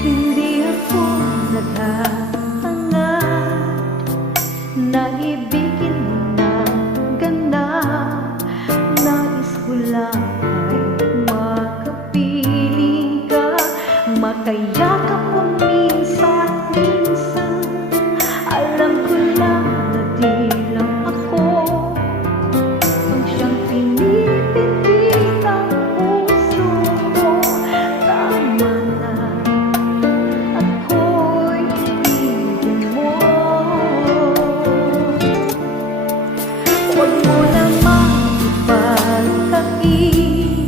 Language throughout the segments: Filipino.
Hindi ako naghahangad na ibigin mo ng ganap. Nais ko lang ay makapiling ka, makayakap ko minsan. Alam ko lang na di lang ako ang siyang pinipindit ang puso ko. Tama na, ako'y ibigin mo. Huwag mo namang ipagkait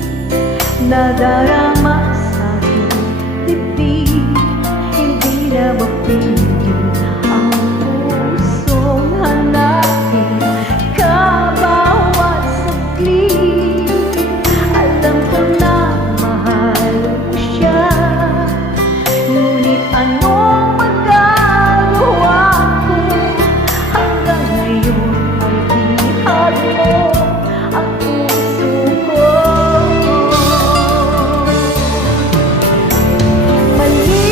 nadarama sa aking dibdib. Hindi na mapigil ang pusong hanapin ka bawat saglit. Alam ko na mahal mo siya, ngunit anong magagawa ko? Hanggang ngayon ay bihag mo ang puso ko. Mali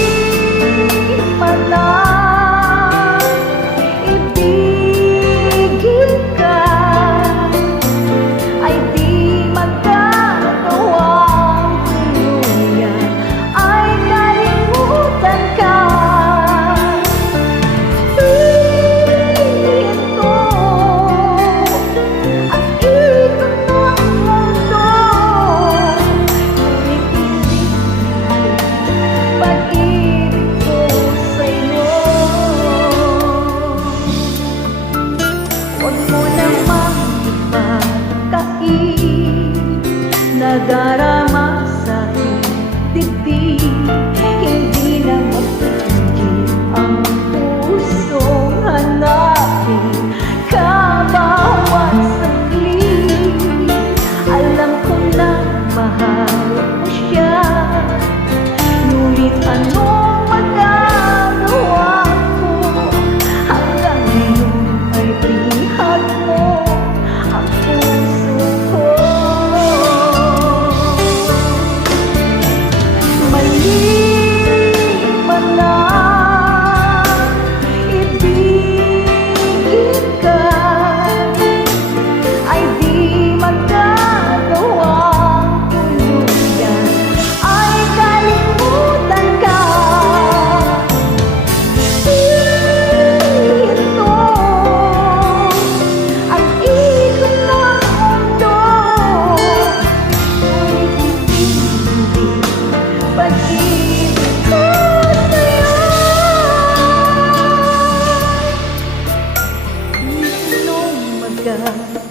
pala ibigin ka, ay di magagawang tuluyan, ay kalimutan ka. Pilit ko ang ikot ng mundo, ngunit hindi pag-ibig ko sa'yo. Huwag mo namang ipagkait nadarama sa aking dibdib. Hindi na mapigil ang pusong hanapin ka bawat saglit. Alam ko na mahal mo siya, ngunit anong magagawa ko? Hanggang ngayon ay bihag mo ang puso ko. Mali man lang ibigin ka, ay di magagawang tuluyan, ay kalimutan ka. Pilit ko ang ikot ng mundo, ngunit hindi pag-ibig ko sa'yo. Anong magagawa